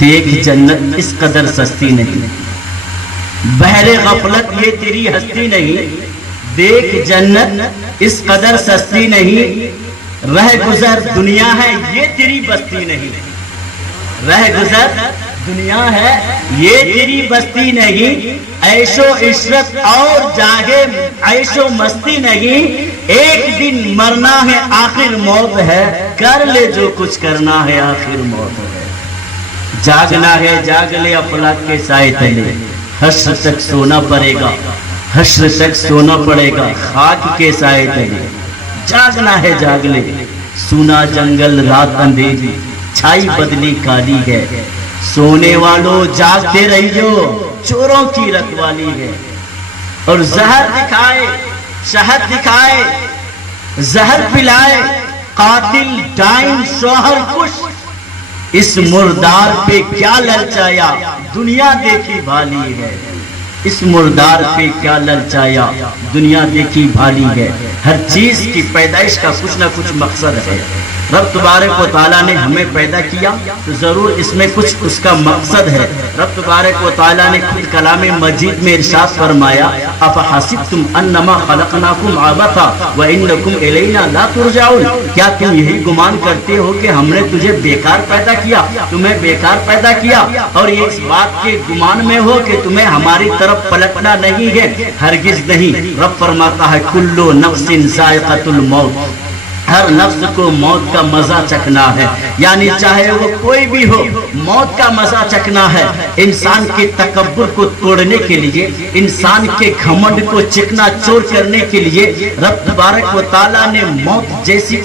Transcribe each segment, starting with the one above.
دیکھ جنت اس قدر سستی نہیں، بحر غفلت یہ تیری ہستی نہیں، دیکھ جنت اس قدر سستی نہیں، رہ گزر دنیا ہے یہ تیری بستی نہیں، رہ گزر دنیا ہے یہ تیری بستی نہیں، عیش و عشرت اور جاگے عیش و مستی نہیں، ایک دن مرنا ہے آخر موت ہے، کر لے جو کچھ کرنا ہے آخر موت ہے، جاگنا ہے جاگ لے افلاک کے سائے تلے، حشر تک سونا پڑے گا، حشر تک سونا پڑے گا خاک کے سائے تلے، جاگنا ہے جاگ لے، سونا جنگل رات اندھیری چھائی بدلی کالی ہے، سونے والوں جاگتے رہیو چوروں کی رکھوالی ہے، اور زہر دکھائے شہد دکھائے زہر پلائے قاتل ڈائن شوہر کش، اس مردار پہ کیا للچایا دنیا دیکھی بھالی ہے، اس مردار پہ کیا للچایا دنیا دیکھی بھالی ہے، ہر چیز کی پیدائش کا کچھ نہ کچھ مقصد ہے، رب تبارک و تعالیٰ نے ہمیں پیدا کیا تو ضرور اس میں کچھ اس کا مقصد ہے، رب تبارک و تعالیٰ نے خود کلام مجید میں ارشاد فرمایا افحسبتم انما خلقناکم عبثا وانکم الینا لا ترجعون، کیا تم یہی گمان کرتے ہو کہ ہم نے تجھے بیکار پیدا کیا، تمہیں بیکار پیدا کیا اور یہ اس بات کے گمان میں ہو کہ تمہیں ہماری طرف پلٹنا نہیں ہے، ہرگز نہیں، رب فرماتا ہے کل نفس ذائقۃ الموت، ہر نفس کو موت کا مزہ چکھنا ہے، یعنی چاہے وہ کوئی بھی ہو موت کا مزہ چکھنا ہے، انسان کے تکبر کو توڑنے کے لیے، انسان کے گھمنڈ کو چکنا چور کرنے کے لیے رب تبارک و تعالیٰ نے موت جیسی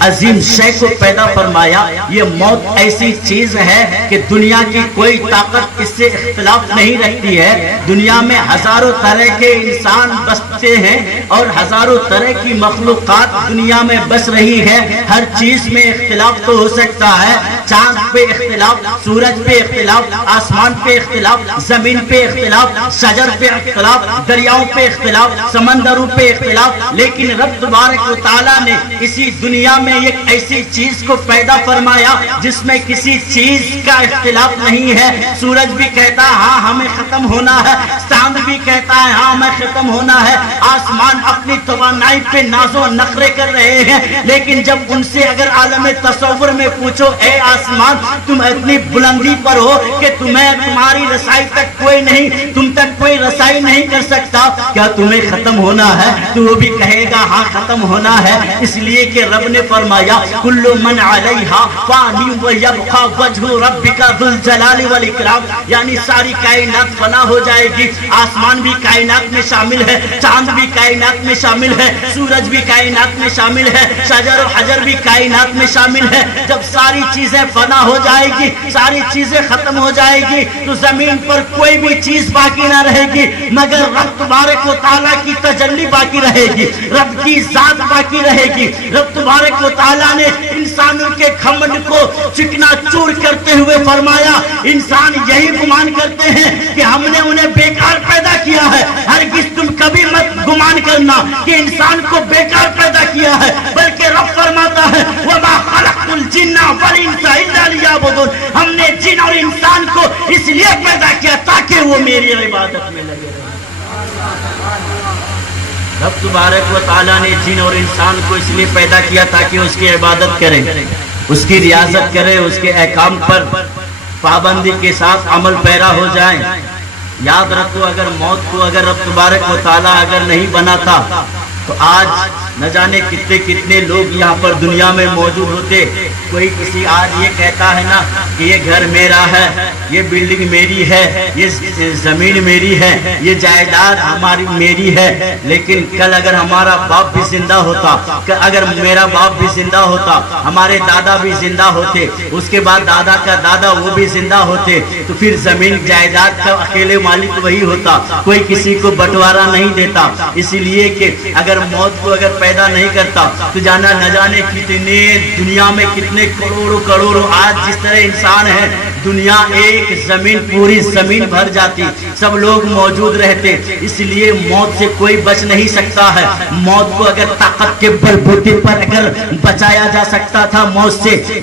عظیم شے کو پیدا فرمایا، یہ موت ایسی چیز ہے کہ دنیا کی کوئی طاقت اس سے اختلاف نہیں رکھتی ہے، دنیا میں ہزاروں طرح کے انسان بستے ہیں اور ہزاروں طرح کی مخلوقات دنیا میں بس رہی ہے، ہر چیز میں اختلاف تو ہو سکتا ہے، چاند پہ اختلاف، سورج پہ اختلاف، آسمان پہ اختلاف، زمین پہ اختلاف، شجر پہ اختلاف، دریاؤں پہ اختلاف، سمندروں پہ اختلاف، لیکن رب تبارک و تعالیٰ نے اسی دنیا میں ایک ایسی چیز کو پیدا فرمایا جس میں کسی چیز کا اختلاف نہیں ہے، سورج بھی کہتا ہے ہاں ہمیں ختم ہونا ہے، چاند بھی کہتا ہے ہاں ہمیں ختم ہونا ہے، آسمان اپنی توانائی پہ ناز و نخرے کر رہے ہیں، لیکن جب ان سے اگر عالم تصور میں پوچھو اے آسمان تم اتنی بلندی پر ہو کہ تمہاری رسائی تک کوئی نہیں، تم تک کوئی رسائی نہیں کر سکتا، کیا تمہیں ختم ہونا ہے؟ تو وہ بھی کہے گا ہاں ختم ہونا ہے، اس لیے کہ رب نے فرمایا کل من علیہا فانی ویبقى وجہ ربک ذو الجلال والاکرام، یعنی ساری کائنات فنا ہو جائے گی، آسمان بھی کائنات میں شامل ہے، چاند بھی کائنات میں شامل ہے، سورج بھی کائنات میں شامل ہے، شجر و حجر بھی کائنات میں شامل ہے، جب ساری چیزیں فنا ہو جائے گی، ساری چیزیں ختم ہو جائے گی تو زمین پر کوئی بھی چیز باقی نہ رہے گی مگر رب تبارک و تعالیٰ کی تجلی باقی رہے گی، رب کی ذات باقی رہے گی، رب تبارک و تعالیٰ نے انسانوں کے گھمنڈ کو چکنا چور کرتے ہوئے فرمایا انسان یہی گمان کرتے ہیں کہ ہم نے انہیں بیکار پیدا کیا ہے، ہرگز تم کبھی مت گمان کرنا کہ انسان کو بیکار پیدا کیا ہے، بلکہ رب فرماتا ہے وَمَا خَلَقْتُ الْجِنَّ وَالْإِنسَ إِلَّا لِيَعْبُدُونِ، ہم نے جن اور انسان کو اس لیے پیدا کیا تاکہ وہ میری عبادت میں لگے رہے۔ رب تبارک و تعالیٰ نے جن اور انسان کو اس لیے پیدا کیا تاکہ اس کی عبادت کریں، اس کی ریاضت کرے، اس کے احکام پر پابندی کے ساتھ عمل پیرا ہو جائیں۔ یاد رکھو اگر موت کو اگر رب تبارک و تعالیٰ اگر نہیں بناتا تو آج نہ جانے کتنے لوگ یہاں پر دنیا میں موجود ہوتے، کوئی کسی آج یہ کہتا ہے نا کہ یہ گھر میرا ہے، یہ بلڈنگ میری ہے، یہ زمین میری ہے، یہ جائیداد ہماری میری ہے، لیکن کل اگر ہمارا باپ بھی زندہ ہوتا، اگر میرا باپ بھی زندہ ہوتا، ہمارے دادا بھی زندہ ہوتے، اس کے بعد دادا کا دادا وہ بھی زندہ ہوتے، تو پھر زمین جائیداد کا اکیلے مالک وہی ہوتا، کوئی کسی کو بٹوارا نہیں دیتا، اسی لیے کہ اگر موت کو اگر پیدا نہیں کرتا تو نہ جانے کتنے دنیا میں کتنے کروڑوں آج جس طرح انسان ہیں دنیا ایک زمین پوری زمین بھر جاتی، سب لوگ موجود رہتے، اس لیے موت سے کوئی بچ نہیں سکتا ہے۔ موت کو اگر طاقت کے بل بوتے پر اگر بچایا جا سکتا تھا موت سے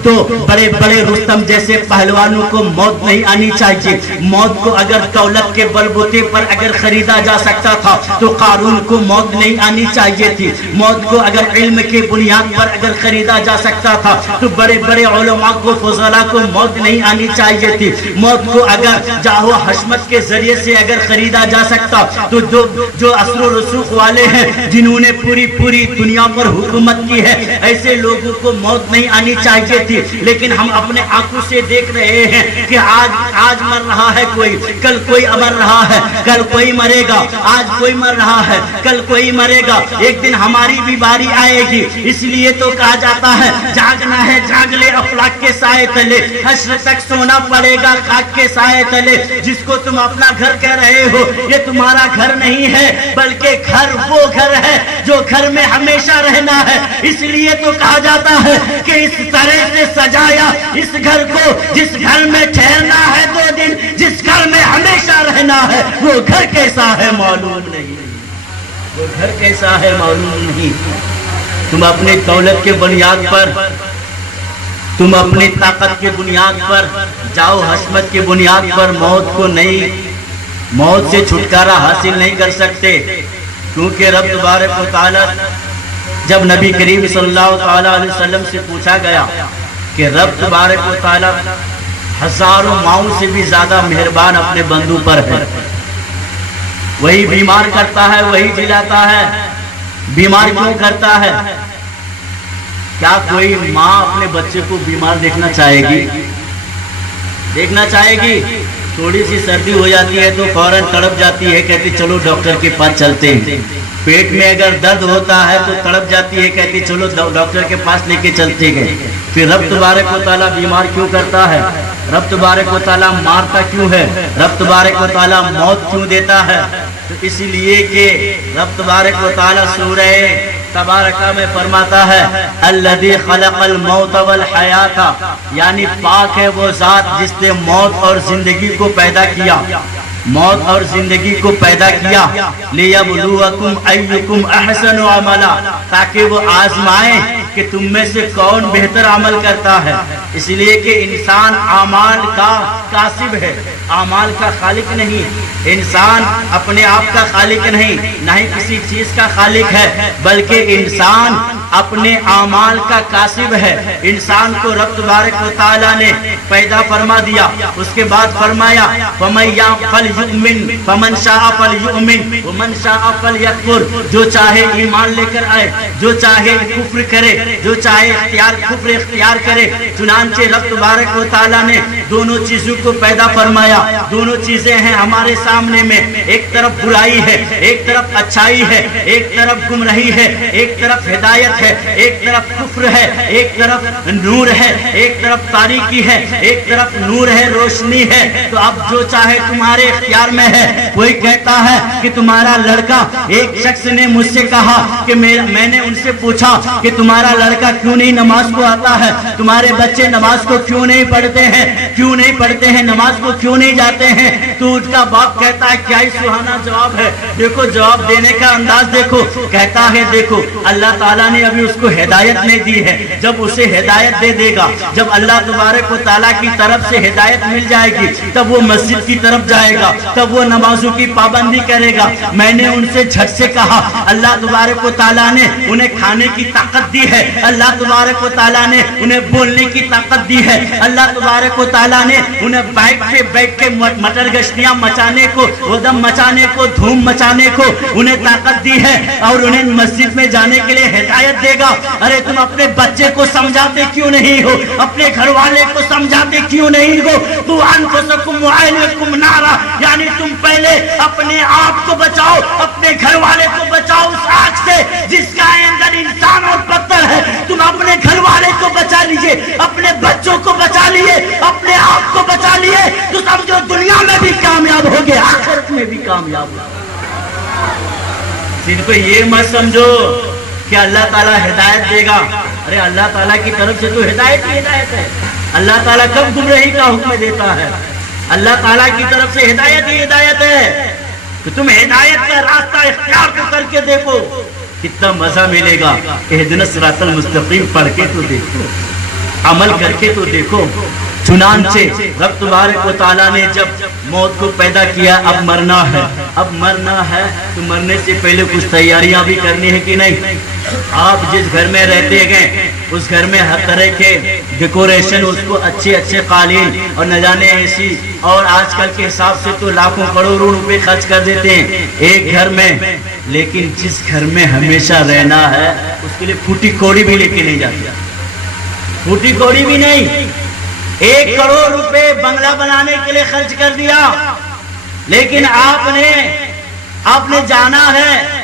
تو بڑے بڑے رستم جیسے پہلوانوں کو موت نہیں آنی چاہیے۔ موت کو اگر دولت کے بل بوتے پر اگر خریدا جا سکتا تھا تو قارون کو موت نہیں آنی چاہیے تھی۔ موت کو اگر علم کے بنیاد پر اگر خریدا جا سکتا تھا تو بڑے بڑے علماء کو فضلاء کو موت نہیں آنی چاہیے تھی۔ موت کو اگر جاہ و حشمت کے ذریعے سے اگر خریدا جا سکتا تو جو اثر و رسوخ والے ہیں، جنہوں نے پوری دنیا پر حکومت کی ہے، ایسے لوگوں کو موت نہیں آنی چاہیے تھی۔ لیکن ہم اپنے آنکھوں سے دیکھ رہے ہیں کہ آج مر رہا ہے کوئی، کل کوئی مر رہا ہے، کل کوئی مرے گا، آج کوئی مر رہا ہے، کل کوئی مرے گا، ایک دن ہماری بھی باری آئے گی۔ اس لیے تو کہا جاتا ہے جاگنا ہے جاگ لے افلاک کے سائے تلے، حشر تک سونا پڑے گا خاک کے سائے تلے۔ جس کو تم اپنا گھر کہہ رہے ہو یہ تمہارا گھر نہیں ہے، بلکہ گھر وہ گھر ہے جو گھر میں ہمیشہ رہنا ہے۔ اس لیے تو کہا جاتا ہے کہ اس طرح سے سجایا اس گھر کو، جس گھر میں ٹھہرنا ہے 2 دن، جس گھر میں ہمیشہ رہنا ہے، وہ گھر کیسا ہے معلوم نہیں، وہ گھر کیسا ہے معلوم نہیں۔ تم اپنی دولت کے بنیاد پر، تم اپنی طاقت کے بنیاد پر، جاؤ حشمت کے بنیاد پر موت سے چھٹکارا حاصل نہیں کر سکتے، کیونکہ رب تبارک و تعالی جب نبی کریم صلی اللہ علیہ وسلم سے پوچھا گیا کہ رب تبارک و تعالی ہزاروں ماؤں سے بھی زیادہ مہربان اپنے بندوں پر ہے، وہی بیمار کرتا ہے، وہی جلاتا ہے، بیمار کیوں کرتا ہے؟ کیا کوئی ماں اپنے بچے کو بیمار دیکھنا چاہے گی؟ دیکھنا چاہے گی؟ تھوڑی سی سردی ہو جاتی ہے تو فوراً تڑپ جاتی ہے، کہتی چلو ڈاکٹر کے پاس چلتے ہیں۔ پیٹ میں اگر درد ہوتا ہے تو تڑپ جاتی ہے، کہتی چلو ڈاکٹر کے پاس لے کے چلتے گئے۔ پھر رب تبارک و تعالیٰ بیمار کیوں کرتا ہے؟ رب تبارک و تعالیٰ مارتا کیوں ہے؟ رب تبارک و تعالیٰ موت کیوں دیتا ہے؟ تو اس لیے کہ رب تبارک و تعالیٰ سورہ تبارکہ میں فرماتا ہے الذی خلق الموت والحیات، یعنی پاک ہے وہ ذات جس نے موت اور زندگی کو پیدا کیا، موت اور زندگی کو پیدا کیا، لیبلوکم ایکم احسن عملا، تاکہ وہ آزمائیں کہ تم میں سے کون بہتر عمل کرتا ہے۔ اس لیے کہ انسان اعمال کا کاسب ہے، اعمال کا خالق نہیں۔ انسان اپنے آپ کا خالق نہیں، نہ ہی کسی چیز کا خالق ہے، بلکہ انسان اپنے اعمال کا کاسب ہے۔ انسان کو رب تبارک و تعالیٰ نے پیدا فرما دیا، اس کے بعد فرمایا فمن شاء فلیؤمن ومن شاء فلیکفر، جو چاہے ایمان لے کر آئے، جو چاہے کفر کرے، جو چاہے کفر اختیار کرے۔ چنانچہ رب تبارک و تعالیٰ نے دونوں چیزوں کو پیدا فرمایا، دونوں چیزیں ہیں ہمارے سامنے میں، ایک طرف برائی ہے، ایک طرف اچھائی ہے، ایک طرف گمراہی ہے، ایک طرف ہدایت ہے، ایک طرف کفر ہے، ایک طرف نور ہے، ایک طرف تاریکی ہے، ایک طرف نور ہے، روشنی ہے۔ تو اب جو چاہے تمہارے اختیار میں ہے۔ کوئی کہتا ہے کہ تمہارا لڑکا، ایک شخص نے مجھ سے کہا کہ میں نے ان سے پوچھا کہ تمہارا لڑکا کیوں نہیں نماز کو آتا ہے، تمہارے بچے نماز کو کیوں نہیں پڑھتے ہیں، کیوں نہیں پڑھتے ہیں، نماز کو کیوں نہیں جاتے ہیں؟ تو اس کا باپ کہتا ہے کیا ہی سہانا جواب ہے، دیکھو جواب دینے کا انداز دیکھو، کہتا ہے دیکھو اللہ تعالیٰ نے ابھی اس کو ہدایت نہیں دی ہے، جب اسے ہدایت دے دے گا، جب اللہ تبارک و تعالیٰ کی طرف سے ہدایت مل جائے گی، تب وہ مسجد کی طرف جائے گا، تب وہ نمازوں کی پابندی کرے گا۔ میں نے ان سے جھٹ سے کہا اللہ تبارک و تعالیٰ نے انہیں کھانے کی طاقت دی ہے، اللہ تبارک و تعالیٰ نے انہیں بولنے کی طاقت دی ہے، اللہ تبارک و تعالیٰ نے انہیں بیٹھ کے مٹر گشتیاں مچانے کو، ودم مچانے کو، دھوم مچانے کو انہیں طاقت دی ہے، اور انہیں مسجد میں جانے کے لیے ہدایت دے گا۔ ارے تم اپنے بچے کو سمجھاتے کیوں نہیں ہو، اپنے گھر والے کو سمجھاتے کیوں نہیں ہو؟ تو انفسکم وعلیکم نارا، یعنی تم پہلے اپنے آپ کو بچاؤ، اپنے گھر والے کو بچاؤ اس آگ سے جس کا اندر انسان اور پتھر ہے۔ تم اپنے گھر والے کو بچا لیجئے، اپنے بچوں کو بچا لیے، اپنے آپ کو بچا لیے، تو سمجھو دنیا میں بھی کامیاب ہوگے، آخرت میں بھی کامیاب ہوگے۔ جن کو یہ مت سمجھو کہ اللہ تعالیٰ ہدایت دے گا، ارے اللہ تعالیٰ کی طرف سے تو ہدایت ہی ہدایت ہے، اللہ تعالیٰ کب گمراہی کا حکم دیتا ہے؟ اللہ تعالیٰ کی طرف سے ہدایت ہی ہدایت ہے کہ تم ہدایت کا راستہ اختیار کر کے دیکھو، کتنا مزہ ملے گا۔ اہدنا الصراط المستقیم پڑھ کے تو دیکھو، عمل کر کے تو دیکھو۔ چنانچہ رب تبارک و تعالیٰ نے جب موت کو پیدا کیا، اب مرنا ہے تو مرنے سے پہلے کچھ تیاریاں بھی کرنی ہے کہ نہیں؟ آپ جس گھر میں رہتے ہیں اس گھر میں ہر طرح کے ڈیکوریشن، اس کو اچھے قالین اور نہ جانے ایسی، اور آج کل کے حساب سے تو لاکھوں کروڑوں روپے خرچ کر دیتے ہیں ایک گھر میں، لیکن جس گھر میں ہمیشہ رہنا ہے اس کے لیے پھوٹی کوڑی بھی لے کے نہیں جاتے، پھوٹی کوڑی بھی نہیں۔ 1 کروڑ روپے بنگلہ بنانے کے لیے خرچ کر دیا، لیکن آپ نے جانا ہے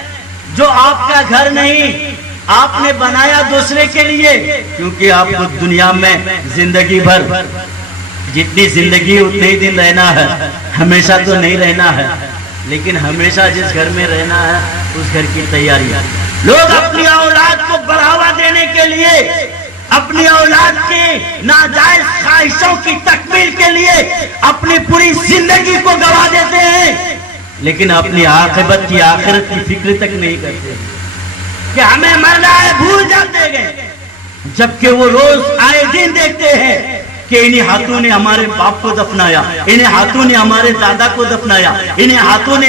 جو آپ کا گھر نہیں، آپ نے بنایا دوسرے کے لیے، کیونکہ آپ کو دنیا میں زندگی بھر جتنی زندگی اتنے ہی دن رہنا ہے، ہمیشہ تو نہیں رہنا ہے، لیکن ہمیشہ جس گھر میں رہنا ہے اس گھر کی تیاری۔ لوگ اپنی اولاد کو بڑھاوا دینے کے لیے، اپنی اولاد کی ناجائز خواہشوں کی تکمیل کے لیے اپنی پوری زندگی کو گوا دیتے ہیں، لیکن اپنی عاقبت کی، آخرت کی فکر تک نہیں کرتے کہ ہمیں مرنا ہے، بھول جاتے ہیں، جبکہ وہ روز آئے دن دیکھتے ہیں کہ انہی ہاتھوں نے ہمارے باپ کو دفنایا، انہی ہاتھوں نے ہمارے دادا کو دفنایا، انہی ہاتھوں نے